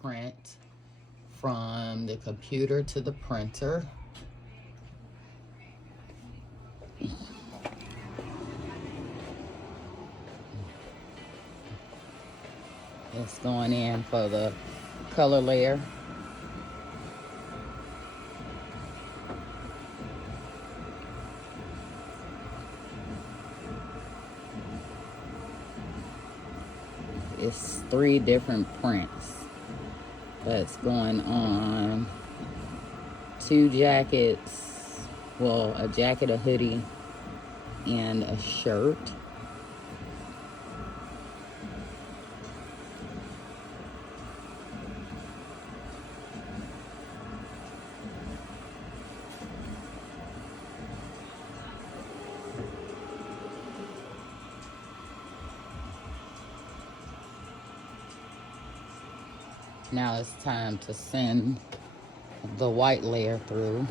print from the computer to the printer. It's going in for the color layer. It's 3 different prints that's going on. 2 jackets, well, a jacket, a hoodie, and a shirt. Now it's time to send the white layer through.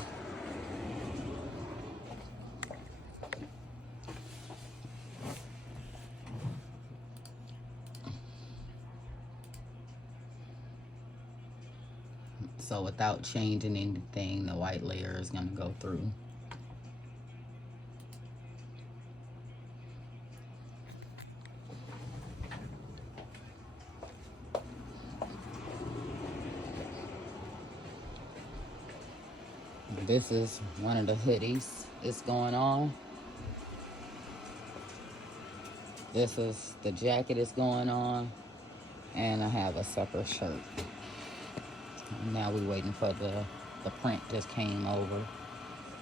So without changing anything, the white layer is going to go through. This is one of the hoodies it's going on. This is the jacket it's going on. And I have a separate shirt. Now we're waiting for the print just came over.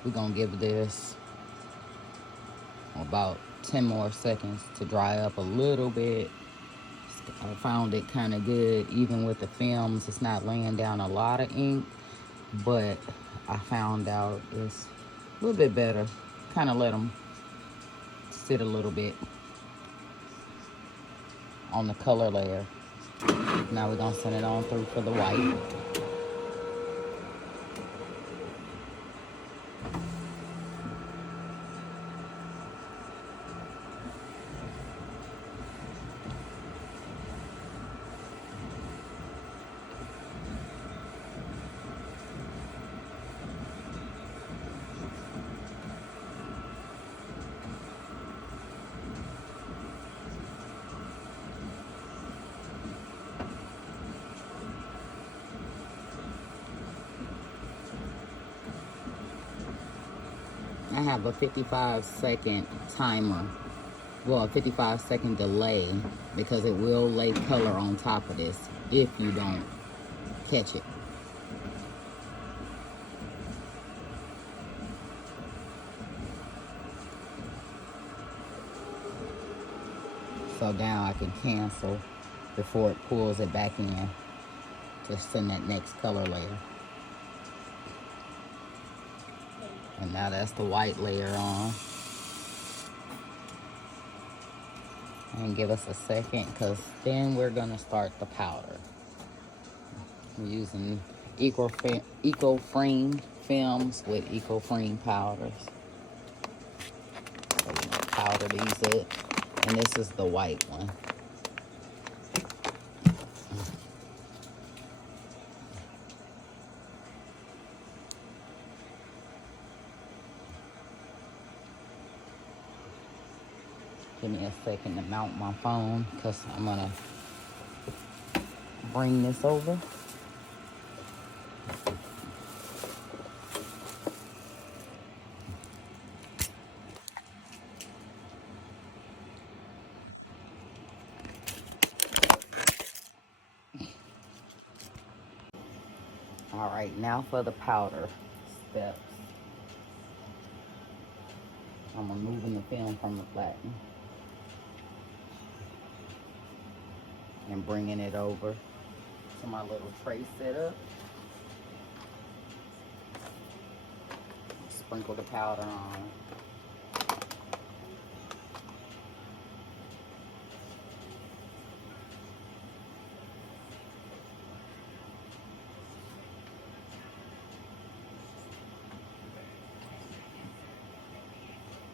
We're going to give this about 10 more seconds to dry up a little bit. I found it kind of good. Even with the films, it's not laying down a lot of ink. But I found out it's a little bit better. Kind of let them sit a little bit on the color layer. Now we're going to send it on through for the white. I have a 55-second timer. Well, a 55-second delay because it will lay color on top of this if you don't catch it. So now I can cancel before it pulls it back in to send that next color layer. And now that's the white layer on. And give us a second because then we're going to start the powder. We're using Ecofreen films with Ecofreen powders. So we're going to powder these up. And this is the white one. Give me a second to mount my phone because I'm going to bring this over. All right, now for the powder steps. I'm removing the film from the Platen and bringing it over to my little tray setup. Sprinkle the powder on.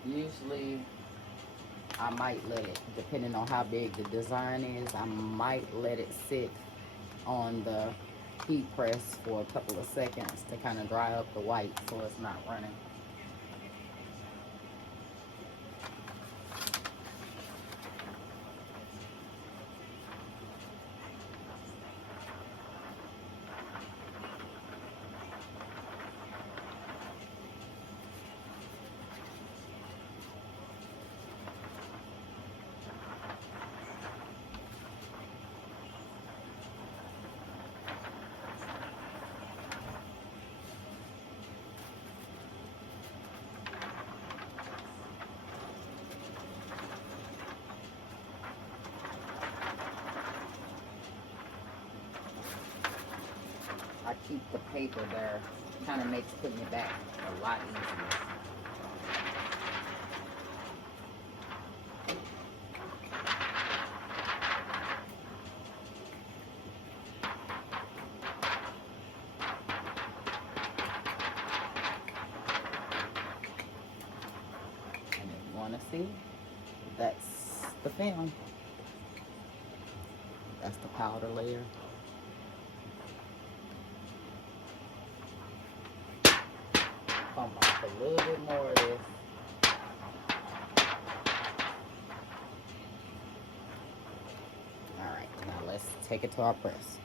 Usually, I might let it, depending on how big the design is, I might let it sit on the heat press for a couple of seconds to kind of dry up the white so it's not running. I keep the paper there. Kind of makes putting it back a lot easier. And if you want to see, that's the film. That's the powder layer. Pump off a little bit more of this. Alright, now let's take it to our press.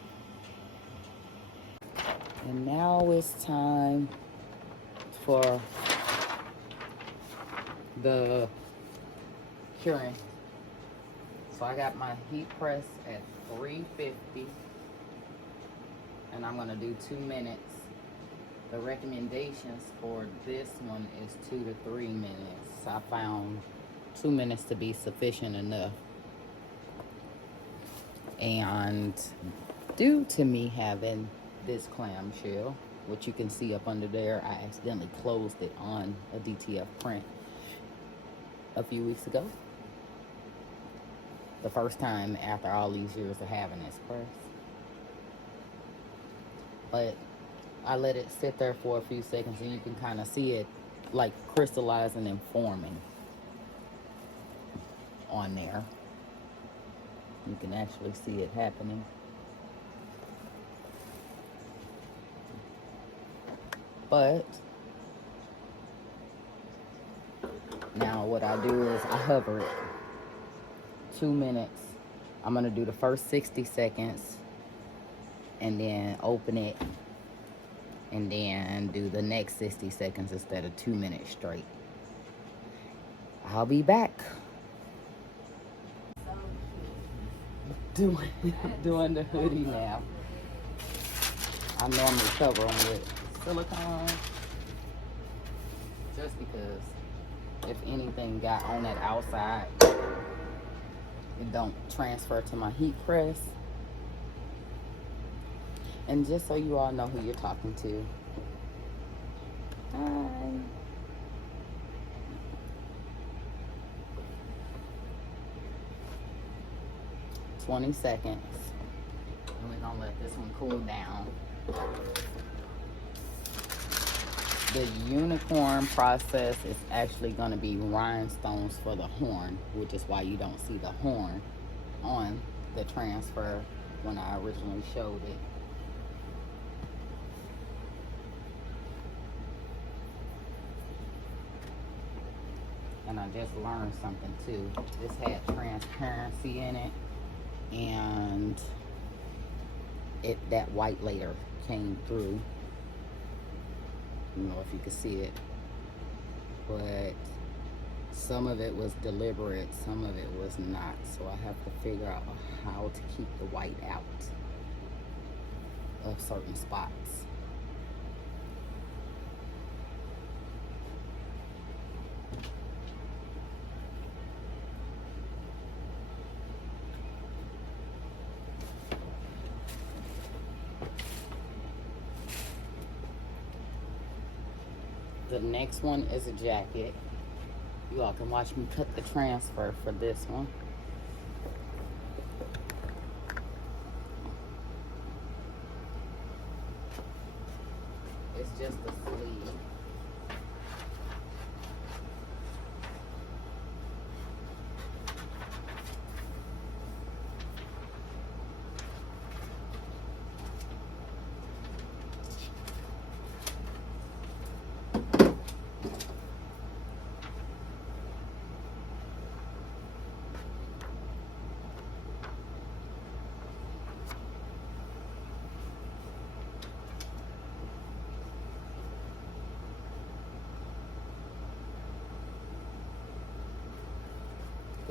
And now it's time for the curing. So I got my heat press at 350 and I'm going to do 2 minutes. The recommendations for this one is 2 to 3 minutes. I found 2 minutes to be sufficient enough. And due to me having this clamshell, which you can see up under there, I accidentally closed it on a DTF print a few weeks ago. The first time after all these years of having this press. But I let it sit there for a few seconds and you can kind of see it like crystallizing and forming on there. You can actually see it happening. But now what I do is I hover it. 2 minutes. I'm going to do the first 60 seconds and then open it and then do the next 60 seconds instead of 2 minutes straight. I'll be back. Doing the hoodie now. I normally cover them with silicone just because if anything got on that outside, it don't transfer to my heat press. And just so you all know who you're talking to. Hi. 20 seconds. And we're gonna let this one cool down. The unicorn process is actually gonna be rhinestones for the horn, which is why you don't see the horn on the transfer when I originally showed it. And I just learned something too. This had transparency in it, and that white layer came through. I don't know if you can see it, but some of it was deliberate, some of it was not. So I have to figure out how to keep the white out of certain spots. The next one is a jacket. You all can watch me cut the transfer for this one. It's just a sleeve.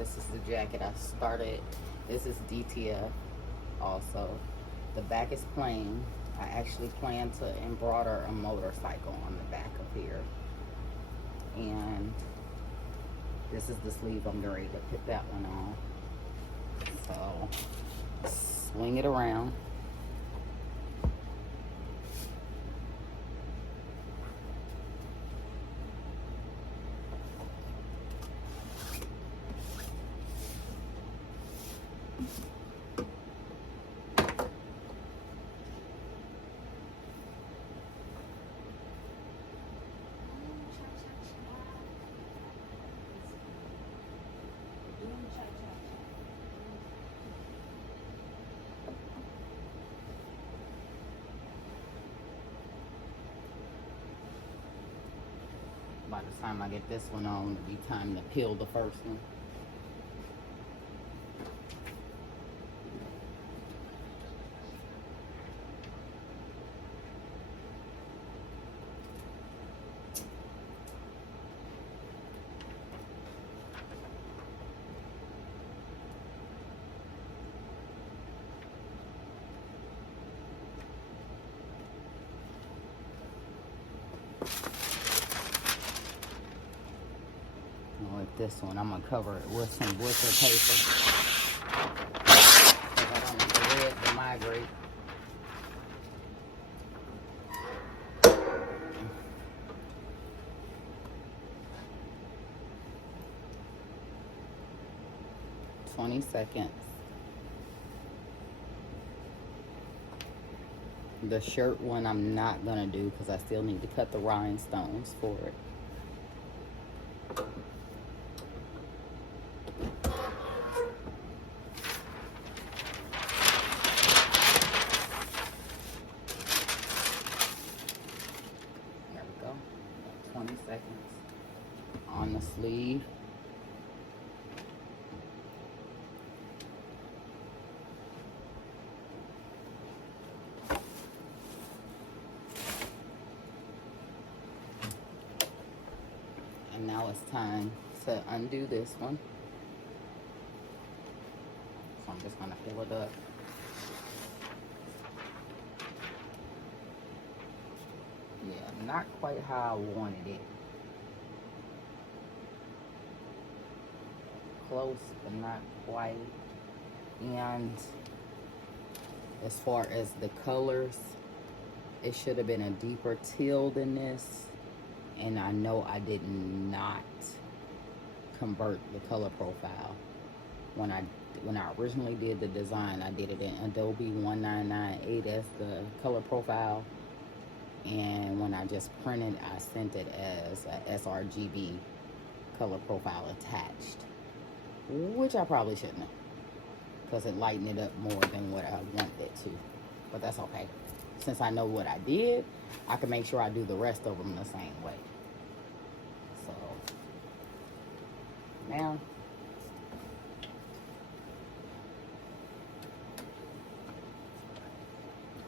this is the jacket I started. This is DTF also. The back is plain. I actually plan to embroider a motorcycle on the back of here. And this is the sleeve. I'm ready to put that one on. So swing it around. By the time I get this one on, it'll be time to peel the first one. With this one, I'm gonna cover it with some butcher paper because I don't want the red to migrate. $20. The shirt one I'm not gonna do because I still need to cut the rhinestones for it. There we go. 20 seconds on the sleeve. And now it's time to undo this one. So I'm just gonna fill it up. Yeah, not quite how I wanted it. Close, but not quite. And as far as the colors, it should have been a deeper teal than this. And I know I did not convert the color profile. When I originally did the design, I did it in Adobe 1998 as the color profile. And when I just printed, I sent it as a sRGB color profile attached, which I probably shouldn't have, because it lightened it up more than what I wanted it to. But that's okay. Since I know what I did, I can make sure I do the rest of them the same way. So now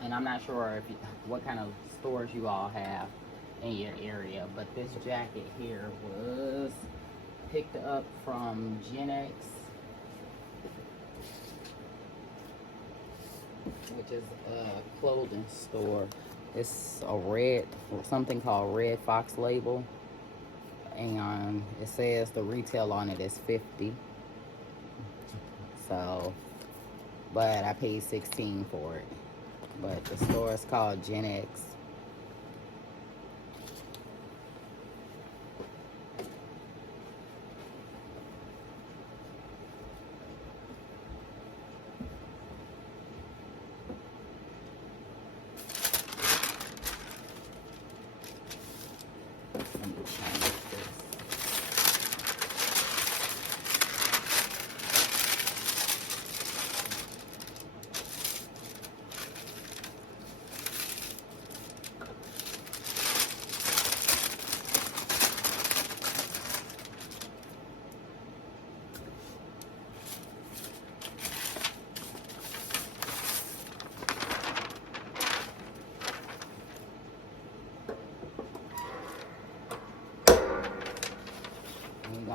and I'm not sure what kind of stores you all have in your area, but this jacket here was picked up from Gen X, which is a clothing store. It's a something called Red Fox label, and it says the retail on it is $50. So, but I paid $16 for it. But the store is called Gen X.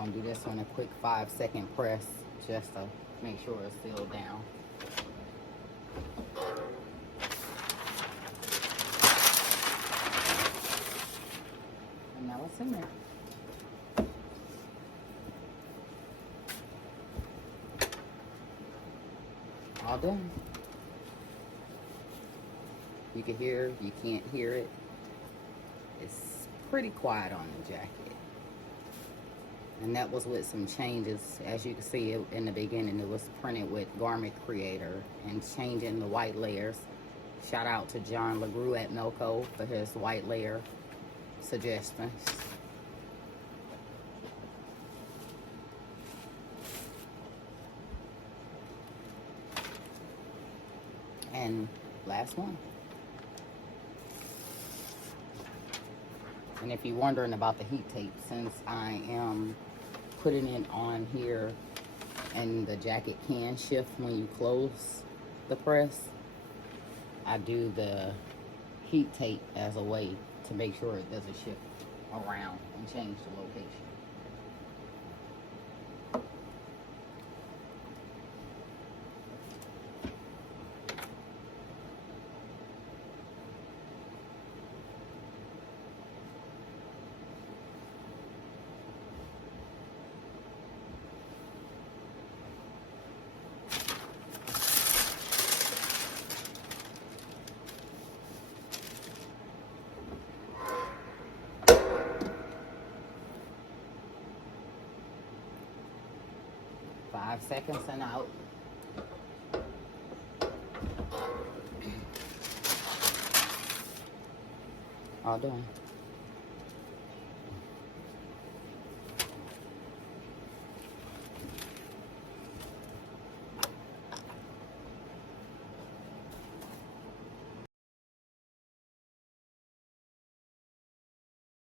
gonna do this one a quick 5-second press just to make sure it's sealed down. And now it's in there. All done. You can hear, you can't hear it. It's pretty quiet on the jacket. And that was with some changes. As you can see in the beginning, it was printed with Garment Creator and changing the white layers. Shout out to John LaGrue at Melco for his white layer suggestions. And last one. And if you're wondering about the heat tape, since I am putting it on here and the jacket can shift when you close the press, I do the heat tape as a way to make sure it doesn't shift around and change the location. Five seconds and out. All done.